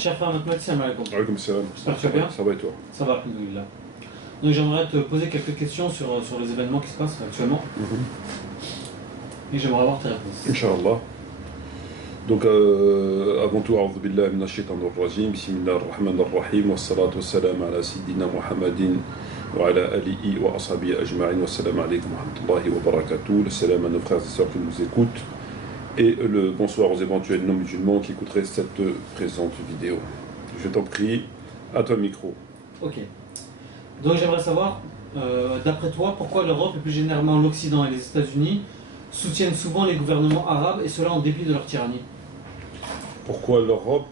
Cher frère Ahmed, salam alaikum. Alaikum salam. J'espère que tu vas bien. Ça va et toi? Ça va, alhamdoulilah. Donc j'aimerais te poser quelques questions sur les événements qui se passent actuellement. Et j'aimerais avoir tes réponses. Inch'Allah. Donc avant tout, a'udhu billahi minash shaitanir rajim, bismillahir rahmanir rahim, wassalatu wassalamu ala sayyidina Muhammadin wa ala alihi wa ashabihi ajma'in, wassalamu alaykum wa rahmatullahi wa barakatuh. Le salam à nos frères et sœurs qui nous écoutent, et le bonsoir aux éventuels non-musulmans qui écouteraient cette présente vidéo. Je t'en prie, à toi le micro. Ok. Donc j'aimerais savoir, d'après toi, pourquoi l'Europe et plus généralement l'Occident et les États-Unis soutiennent souvent les gouvernements arabes, et cela en dépit de leur tyrannie. Pourquoi l'Europe,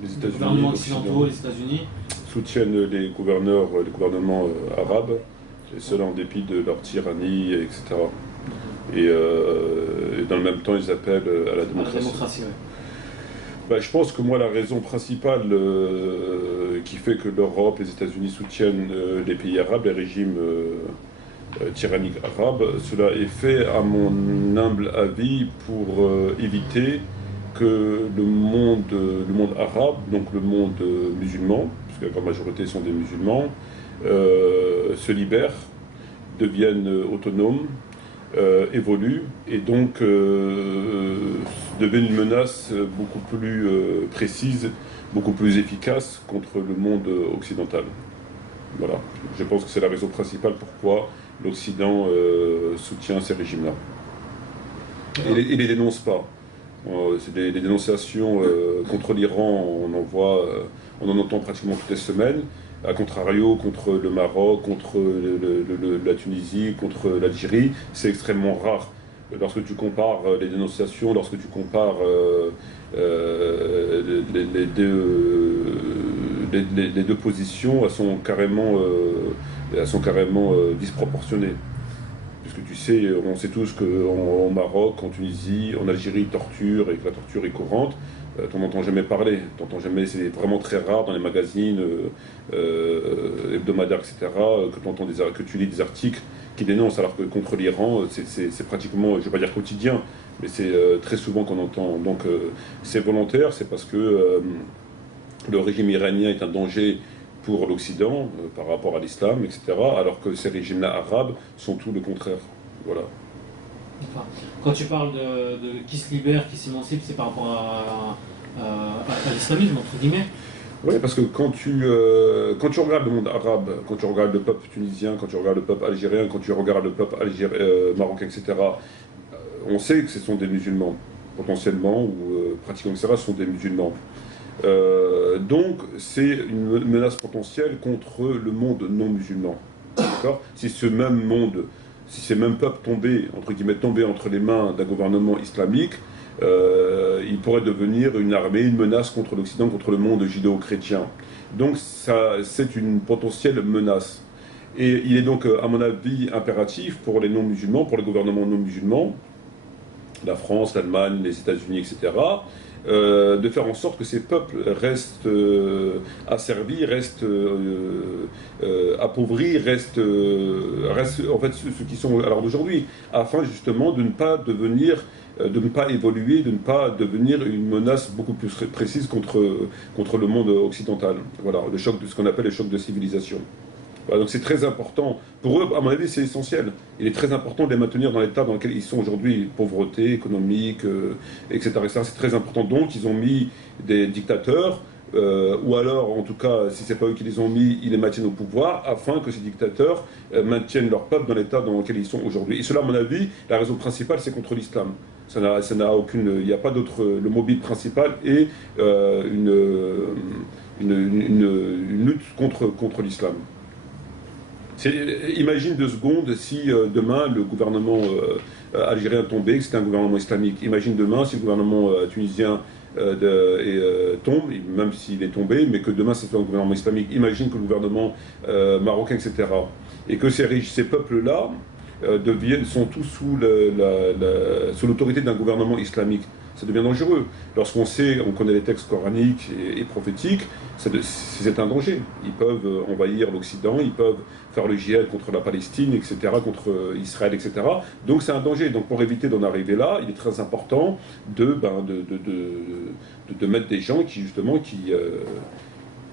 les Les États-Unis, gouvernements occidentaux, les États-Unis soutiennent les gouvernements arabes, et cela en dépit de leur tyrannie, etc. Et dans le même temps, ils appellent à la démocratie. La démocratie, oui. Bah, je pense que moi, la raison principale qui fait que l'Europe et les États-Unis soutiennent les pays arabes, les régimes tyranniques arabes, cela est fait, à mon humble avis, pour éviter que le monde arabe, donc le monde musulman, puisque la grande majorité sont des musulmans, se libèrent, deviennent autonomes, évoluent, et donc deviennent une menace beaucoup plus précise, beaucoup plus efficace contre le monde occidental. Voilà, je pense que c'est la raison principale pourquoi l'Occident soutient ces régimes-là. Et les dénonce pas. C'est des dénonciations contre l'Iran, on en entend pratiquement toutes les semaines. A contrario, contre le Maroc, contre la Tunisie, contre l'Algérie, c'est extrêmement rare. Lorsque tu compares les dénonciations, lorsque tu compares les deux positions, elles sont carrément disproportionnées. Puisque tu sais, on sait tous qu'au Maroc, en Tunisie, en Algérie, ils torturent et que la torture est courante. T'en entends jamais parler, c'est vraiment très rare dans les magazines hebdomadaires, etc., que tu lis des articles qui dénoncent, alors que contre l'Iran, c'est pratiquement, je ne vais pas dire quotidien, mais c'est très souvent qu'on entend. Donc c'est volontaire, c'est parce que le régime iranien est un danger pour l'Occident par rapport à l'islam, etc., alors que ces régimes-là arabes sont tout le contraire. Voilà. Enfin, quand tu parles de qui se libère, qui s'émancipe, c'est par rapport à l'islamisme, entre guillemets. Oui, parce que quand tu regardes le monde arabe, quand tu regardes le peuple tunisien, quand tu regardes le peuple algérien, quand tu regardes le peuple marocain, etc., on sait que ce sont des musulmans, potentiellement, ou pratiquement, etc., ce sont des musulmans. Donc, c'est une menace potentielle contre le monde non musulman. D'accord ? Si ces mêmes peuples tombaient entre les mains d'un gouvernement islamique, il pourrait devenir une armée, une menace contre l'Occident, contre le monde judéo-chrétien. Donc c'est une potentielle menace. Et il est donc, à mon avis, impératif pour les non-musulmans, pour les gouvernements non-musulmans, la France, l'Allemagne, les États-Unis, etc., de faire en sorte que ces peuples restent asservis, restent appauvris, restent en fait ceux qui sont à l'heure d'aujourd'hui, afin justement de ne pas évoluer, de ne pas devenir une menace beaucoup plus précise contre le monde occidental. Voilà, ce qu'on appelle le choc de civilisation. Voilà, donc c'est très important. Pour eux, à mon avis, c'est essentiel. Il est très important de les maintenir dans l'état dans lequel ils sont aujourd'hui, pauvreté économique, etc., etc. C'est très important. Donc, ils ont mis des dictateurs, ou alors, en tout cas, si ce n'est pas eux qui les ont mis, ils les maintiennent au pouvoir, afin que ces dictateurs maintiennent leur peuple dans l'état dans lequel ils sont aujourd'hui. Et cela, à mon avis, la raison principale, c'est contre l'islam. Ça n'a aucune... Il n'y a pas d'autre... Le mobile principal est une lutte contre l'islam. Imagine 2 secondes si demain le gouvernement algérien tombait, que c'était un gouvernement islamique. Imagine demain si le gouvernement tunisien tombe, même s'il est tombé, mais que demain c'est un gouvernement islamique. Imagine que le gouvernement marocain, etc. Et que ces peuples-là sont tous sous l'autorité d'un gouvernement islamique. Ça devient dangereux. Lorsqu'on connaît les textes coraniques et prophétiques, c'est un danger. Ils peuvent envahir l'Occident, ils peuvent faire le djihad contre la Palestine, etc., contre Israël, etc. Donc c'est un danger. Donc pour éviter d'en arriver là, il est très important de de mettre des gens qui, justement, qui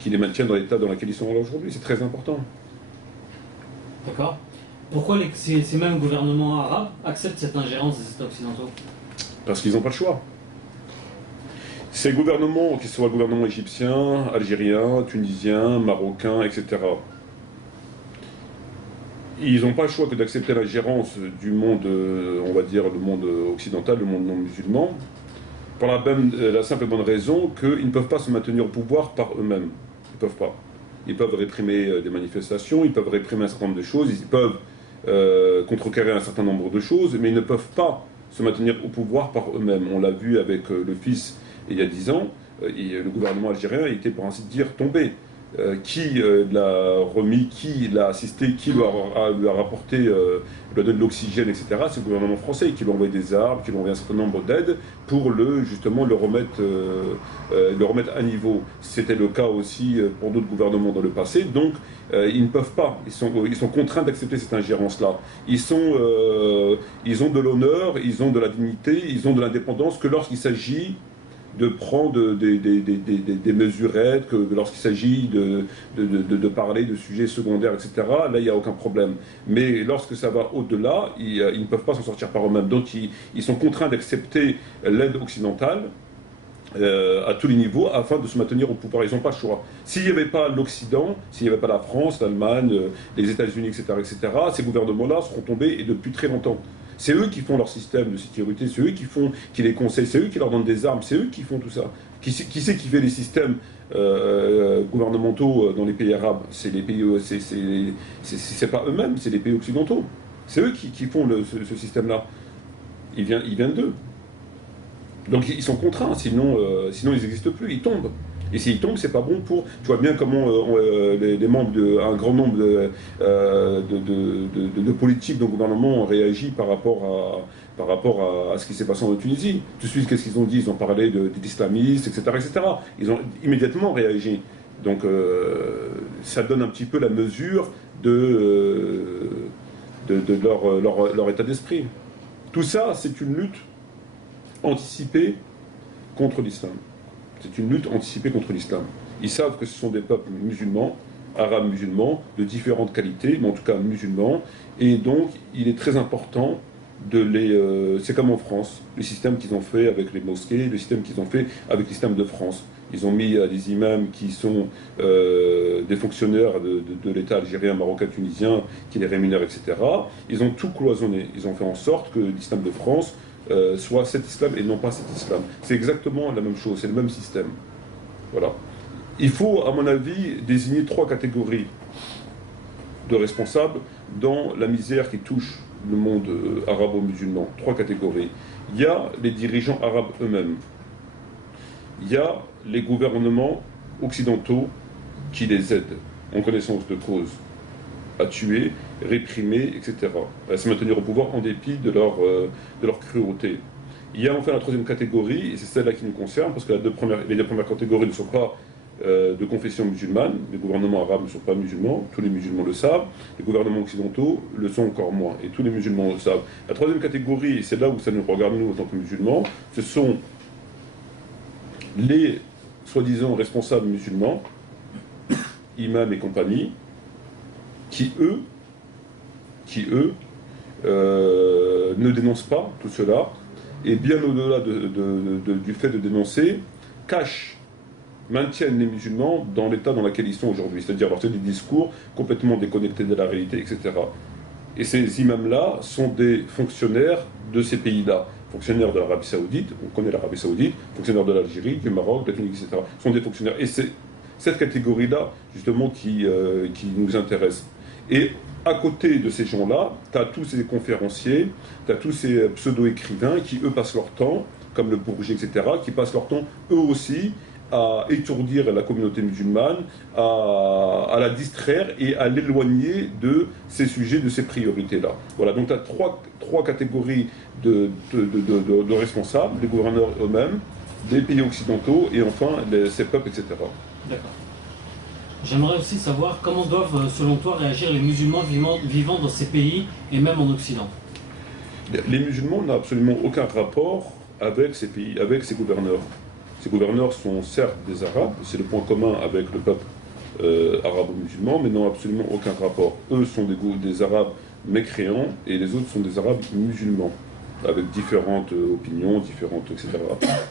les maintiennent dans l'état dans lequel ils sont aujourd'hui. C'est très important. D'accord. Pourquoi ces mêmes gouvernements arabes acceptent cette ingérence des États occidentaux? Parce qu'ils n'ont pas le choix. Ces gouvernements, qu'ils soient le gouvernement égyptien, algérien, tunisien, marocain, etc., ils n'ont pas le choix que d'accepter l'ingérence du monde, on va dire, le monde occidental, le monde non musulman, pour la simple et bonne raison qu'ils ne peuvent pas se maintenir au pouvoir par eux-mêmes. Ils ne peuvent pas. Ils peuvent réprimer des manifestations, ils peuvent réprimer un certain nombre de choses, ils peuvent contrecarrer un certain nombre de choses, mais ils ne peuvent pas se maintenir au pouvoir par eux-mêmes. On l'a vu avec le fils il y a 10 ans, le gouvernement algérien était pour ainsi dire tombé. Qui l'a remis, qui l'a assisté, qui lui a rapporté, lui a donné de l'oxygène, etc. C'est le gouvernement français qui lui a envoyé des armes, qui lui a envoyé un certain nombre d'aides pour justement le remettre à niveau. C'était le cas aussi pour d'autres gouvernements dans le passé. Donc ils ne peuvent pas, ils sont contraints d'accepter cette ingérence-là. Ils ont de l'honneur, ils ont de la dignité, ils ont de l'indépendance que lorsqu'il s'agit de prendre des mesurettes, que lorsqu'il s'agit de parler de sujets secondaires, etc., là, il n'y a aucun problème. Mais lorsque ça va au-delà, ils ne peuvent pas s'en sortir par eux-mêmes. Donc, ils sont contraints d'accepter l'aide occidentale à tous les niveaux afin de se maintenir au pouvoir. Ils n'ont pas le choix. S'il n'y avait pas l'Occident, s'il n'y avait pas la France, l'Allemagne, les États-Unis, etc., ces gouvernements-là seront tombés et depuis très longtemps. C'est eux qui font leur système de sécurité, c'est eux qui les conseillent, c'est eux qui leur donnent des armes, c'est eux qui font tout ça. Qui c'est qui fait les systèmes gouvernementaux dans les pays arabes? C'est les pays, c'est pas eux-mêmes, c'est les pays occidentaux. C'est eux qui font ce système-là. Il vient d'eux. Donc ils sont contraints, sinon ils n'existent plus, ils tombent. Et s'ils tombent, c'est pas bon pour... Tu vois bien comment les membres un grand nombre de politiques de gouvernement ont réagi par rapport à ce qui s'est passé en Tunisie. Tout de suite, qu'est-ce qu'ils ont dit? Ils ont parlé d'islamistes, etc., etc. Ils ont immédiatement réagi. Donc ça donne un petit peu la mesure de leur état d'esprit. Tout ça, c'est une lutte anticipée contre l'islam. C'est une lutte anticipée contre l'islam. Ils savent que ce sont des peuples musulmans, arabes musulmans, de différentes qualités, mais en tout cas musulmans, et donc il est très important de les... c'est comme en France, le système qu'ils ont fait avec les mosquées, le système qu'ils ont fait avec l'islam de France. Ils ont mis des imams qui sont des fonctionnaires de l'État algérien, marocain, tunisien, qui les rémunèrent, etc. Ils ont tout cloisonné. Ils ont fait en sorte que l'islam de France soit cet islam et non pas cet islam. C'est exactement la même chose, c'est le même système. Voilà. Il faut, à mon avis, désigner 3 catégories de responsables dans la misère qui touche le monde arabo-musulman. 3 catégories. Il y a les dirigeants arabes eux-mêmes. Il y a les gouvernements occidentaux qui les aident, en connaissance de cause, à tuer, réprimer, etc. À se maintenir au pouvoir en dépit de leur cruauté. Il y a enfin la 3e catégorie, et c'est celle-là qui nous concerne, parce que les deux premières catégories ne sont pas de confession musulmane, les gouvernements arabes ne sont pas musulmans, tous les musulmans le savent, les gouvernements occidentaux le sont encore moins, et tous les musulmans le savent. La 3e catégorie, et c'est là où ça nous regarde nous en tant que musulmans, ce sont les soi-disant responsables musulmans, imams et compagnie, qui eux, ne dénoncent pas tout cela, et bien au-delà du fait de dénoncer, maintiennent les musulmans dans l'état dans lequel ils sont aujourd'hui, c'est-à-dire leur tenir des discours complètement déconnectés de la réalité, etc. Et ces imams-là sont des fonctionnaires de ces pays-là, fonctionnaires de l'Arabie Saoudite, on connaît l'Arabie Saoudite, fonctionnaires de l'Algérie, du Maroc, de la Tunisie, etc. sont des fonctionnaires. Et c'est cette catégorie-là, justement, qui nous intéresse. Et à côté de ces gens-là, tu as tous ces conférenciers, tu as tous ces pseudo-écrivains qui, eux, passent leur temps, comme le Bourget, etc., qui passent leur temps, eux aussi, à étourdir la communauté musulmane, à la distraire et à l'éloigner de ces sujets, de ces priorités-là. Voilà, donc tu as trois catégories de responsables, les gouverneurs eux-mêmes, des pays occidentaux et enfin ces peuples, etc. D'accord. J'aimerais aussi savoir comment doivent, selon toi, réagir les musulmans vivant dans ces pays et même en Occident. Les musulmans n'ont absolument aucun rapport avec ces pays, avec ces gouverneurs. Ces gouverneurs sont certes des Arabes, c'est le point commun avec le peuple arabo-musulman, mais n'ont absolument aucun rapport. Eux sont des Arabes mécréants et les autres sont des Arabes musulmans, avec différentes opinions, différentes, etc.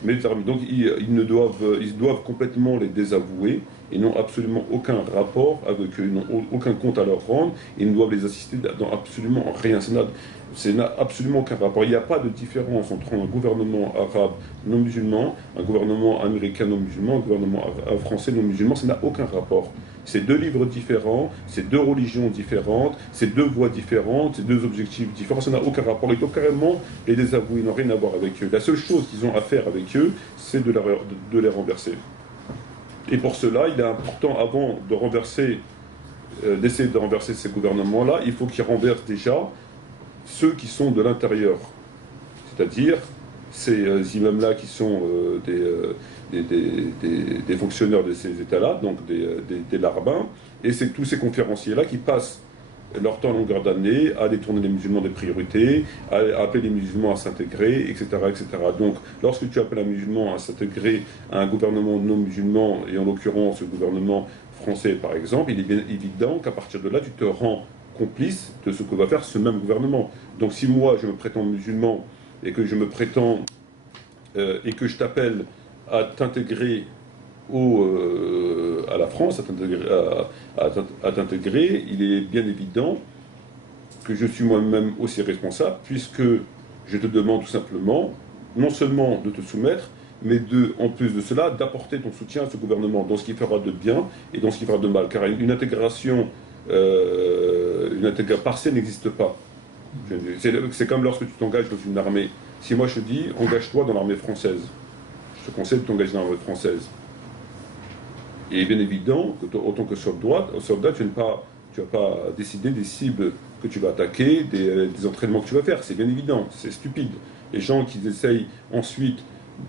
Mais donc ils doivent complètement les désavouer et n'ont absolument aucun rapport avec eux, ils n'ont aucun compte à leur rendre, ils ne doivent les assister dans absolument rien. Ça n'a absolument aucun rapport. Il n'y a pas de différence entre un gouvernement arabe non musulman, un gouvernement américain non musulman, un gouvernement français non musulman, ça n'a aucun rapport. C'est deux livres différents, c'est deux religions différentes, c'est deux voies différentes, c'est deux objectifs différents, ça n'a aucun rapport. Ils doivent carrément les désavouer, ils n'ont rien à voir avec eux. La seule chose qu'ils ont à faire avec eux, c'est de les renverser. Et pour cela, il est important, avant de renverser, d'essayer de renverser ces gouvernements-là, il faut qu'ils renversent déjà ceux qui sont de l'intérieur. C'est-à-dire ces imams-là qui sont des fonctionnaires de ces États-là, donc des larbins, et c'est tous ces conférenciers-là qui passent leur temps à longueur d'année à détourner les musulmans des priorités, à appeler les musulmans à s'intégrer, etc., etc. Donc, lorsque tu appelles un musulman à s'intégrer à un gouvernement non musulman, et en l'occurrence le gouvernement français par exemple, il est bien évident qu'à partir de là, tu te rends complice de ce que va faire ce même gouvernement. Donc, si moi, je me prétends musulman, et que je me prétends, et que je t'appelle à t'intégrer à la France, à t'intégrer, il est bien évident que je suis moi-même aussi responsable, puisque je te demande tout simplement, non seulement de te soumettre, mais en plus de cela, d'apporter ton soutien à ce gouvernement, dans ce qui fera de bien et dans ce qui fera de mal. Car une intégration partielle n'existe pas. C'est comme lorsque tu t'engages dans une armée. Si moi je te dis, engage-toi dans l'armée française, je te conseille de t'engager dans l'armée française. Il est bien évident que en tant que soldat, tu ne vas pas décider des cibles que tu vas attaquer, des entraînements que tu vas faire. C'est bien évident, c'est stupide. Les gens qui essayent ensuite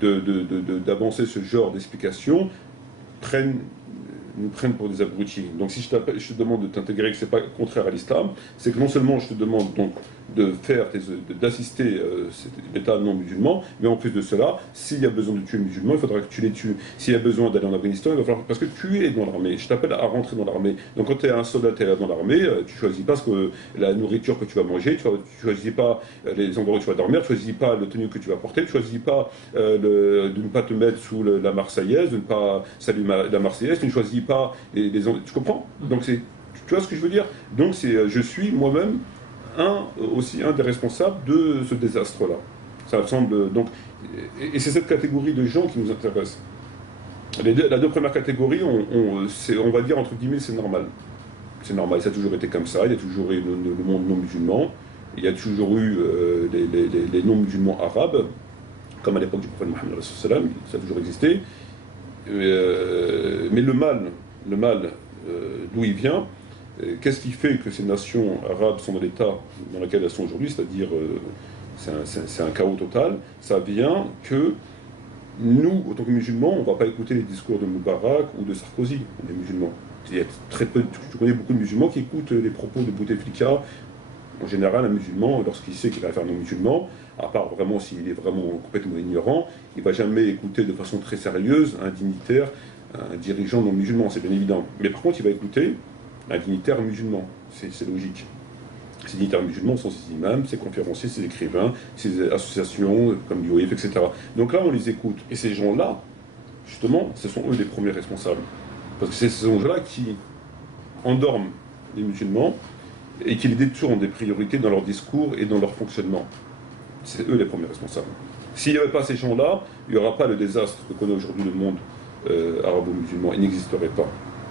d'avancer ce genre d'explications nous prennent pour des abrutis. Donc si je te demande de t'intégrer, que ce n'est pas contraire à l'islam, c'est que non seulement je te demande donc d'assister l'État non musulman, mais en plus de cela, s'il y a besoin de tuer les musulmans, il faudra que tu les tues. S'il y a besoin d'aller en Afghanistan, il va falloir, parce que tu es dans l'armée. Je t'appelle à rentrer dans l'armée. Donc quand tu es un soldat, tu es dans l'armée, tu choisis pas la nourriture que tu vas manger, tu choisis pas les endroits où tu vas dormir, tu choisis pas le tenue que tu vas porter, tu choisis pas de ne pas te mettre sous la Marseillaise, de ne pas saluer la Marseillaise, tu ne choisis pas tu comprends? Donc tu vois ce que je veux dire? Donc je suis moi-même aussi un des responsables de ce désastre-là. Ça me semble donc, et c'est cette catégorie de gens qui nous intéresse. La deux premières catégories, on va dire entre guillemets, c'est normal. C'est normal, ça a toujours été comme ça. Il y a toujours eu le monde non musulman, il y a toujours eu les non musulmans arabes, comme à l'époque du prophète Mohammed, ça a toujours existé. Mais le mal d'où il vient, qu'est-ce qui fait que ces nations arabes sont dans l'état dans lequel elles sont aujourd'hui, c'est-à-dire c'est un chaos total, ça vient que nous, en tant que musulmans, on ne va pas écouter les discours de Moubarak ou de Sarkozy, on est musulmans. Il y a très peu, je connais beaucoup de musulmans qui écoutent les propos de Bouteflika. En général, un musulman, lorsqu'il sait qu'il va faire non musulman, à part vraiment s'il est vraiment complètement ignorant, il ne va jamais écouter de façon très sérieuse un dignitaire, un dirigeant non musulman, c'est bien évident. Mais par contre, il va écouter un dignitaire musulman, c'est logique. Ces dignitaires musulmans sont ces imams, ces conférenciers, ces écrivains, ces associations comme l'UOIF, etc. Donc là, on les écoute. Et ces gens-là, justement, ce sont eux les premiers responsables. Parce que c'est ces gens-là qui endorment les musulmans et qui les détournent des priorités dans leur discours et dans leur fonctionnement. C'est eux les premiers responsables. S'il n'y avait pas ces gens-là, il n'y aura pas le désastre que connaît aujourd'hui le monde arabo-musulman. Il n'existerait pas.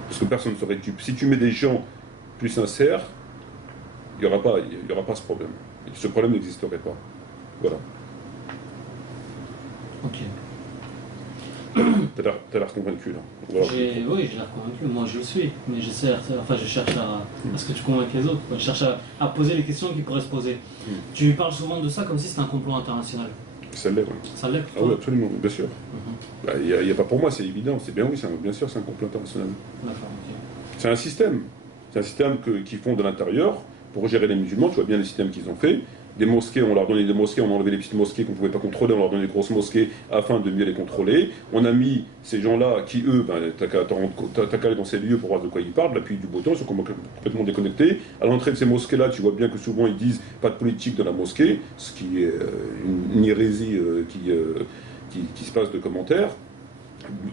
Parce que personne ne serait dupe. Si tu mets des gens plus sincères, il n'y aura pas ce problème. Ce problème n'existerait pas. Voilà. Ok. T'as l'air convaincu là. Voilà. Oui, j'ai l'air convaincu. Moi, je le suis. Mais je cherche à ce que tu convainques les autres. Je cherche à poser les questions qui pourraient se poser. Tu parles souvent de ça comme si c'était un complot international. Ça l'est, oui. Ça l'est. Ah oui, absolument, bien sûr. Il n'y a pas pour moi, c'est évident. C'est bien, oui, bien sûr, c'est un complot international. D'accord, ok. C'est un système. C'est un système qu'ils font de l'intérieur pour gérer les musulmans. Tu vois bien le système qu'ils ont fait. Des mosquées, on leur donnait des mosquées, on a enlevé les petites mosquées qu'on ne pouvait pas contrôler, on leur donnait des grosses mosquées afin de mieux les contrôler. On a mis ces gens-là qui, eux, t'as qu'à aller dans ces lieux pour voir de quoi ils parlent, la pluie du beau temps, ils sont complètement déconnectés. À l'entrée de ces mosquées-là, tu vois bien que souvent ils disent pas de politique dans la mosquée, ce qui est une hérésie qui se passe de commentaires.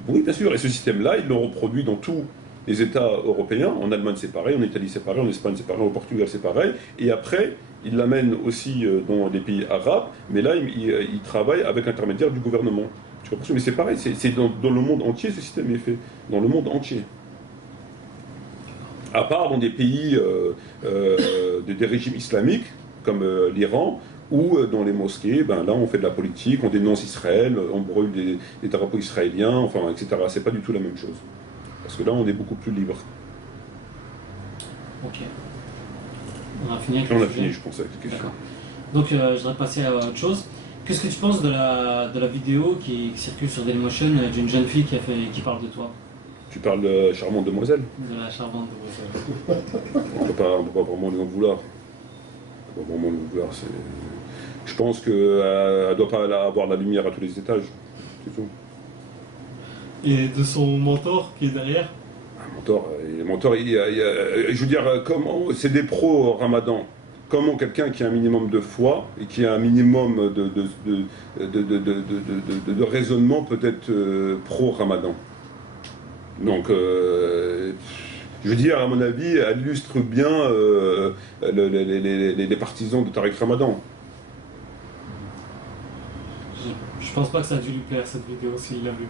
Oui, bien sûr, et ce système-là, ils l'ont reproduit dans tous les États européens. En Allemagne c'est pareil, en Italie c'est pareil, en Espagne c'est pareil, au Portugal c'est pareil, et après ils l'amènent aussi dans les pays arabes, mais là ils travaillent avec l'intermédiaire du gouvernement. Tu vois, mais c'est pareil, c'est dans le monde entier ce système est fait, dans le monde entier. À part dans des pays des régimes islamiques, comme l'Iran, ou dans les mosquées, ben là on fait de la politique, on dénonce Israël, on brûle des drapeaux israéliens, enfin, etc. C'est pas du tout la même chose. Parce que là on est beaucoup plus libre. Ok. On a fini avec le On a sujet. fini, je pense, avec les questions. Donc je voudrais passer à autre chose. Qu'est-ce que tu penses de la vidéo qui circule sur Dailymotion d'une jeune fille qui parle de toi? Tu parles de charmante demoiselle. De la charmante demoiselle. On peut pas vraiment lui en vouloir. On peut pas vraiment lui en vouloir. Je pense qu'elle ne doit pas avoir la lumière à tous les étages. C'est tout. Et de son mentor qui est derrière? Un mentor, je veux dire, c'est des pros Ramadan. Comment quelqu'un qui a un minimum de foi et qui a un minimum de raisonnement peut être pro-Ramadan? Donc, je veux dire, à mon avis, elle illustre bien les partisans de Tariq Ramadan. Je pense pas que ça a dû lui plaire cette vidéo s'il l'a vu.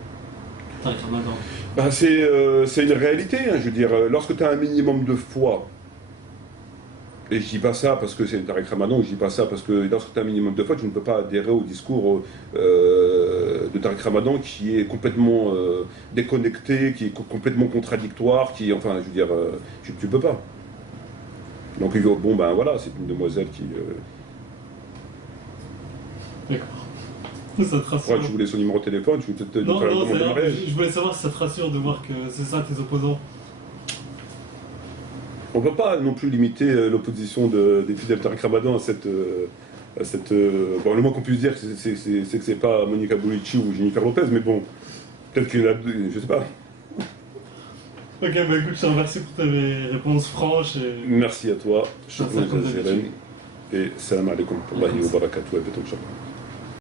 Tariq Ramadan. Bah, c'est une réalité, hein, je veux dire, lorsque tu as un minimum de foi, et je dis pas ça parce que c'est une Tariq Ramadan, je dis pas ça parce que lorsque tu as un minimum de foi, tu ne peux pas adhérer au discours de Tariq Ramadan qui est complètement déconnecté, qui est complètement contradictoire, enfin, je veux dire, tu peux pas. Donc, bon, ben voilà, c'est une demoiselle qui... D'accord. Ça te rassure. Ouais, tu voulais son numéro de téléphone, tu voulais peut-être Non, faire une demande de mariage. je voulais savoir si ça te rassure de voir que c'est ça tes opposants. On ne peut pas non plus limiter l'opposition des fidèles Tariq Ramadan à cette bon, le moins qu'on puisse dire, c'est que c'est pas Monica Bellucci ou Jennifer Lopez, mais bon, peut-être qu'il y en a deux, je sais pas. Ok, bah écoute, je te remercie pour tes réponses franches. Merci à toi, Ça, comme d'habitude. et salam alaikum wa rahmatullahi wa barakatuh.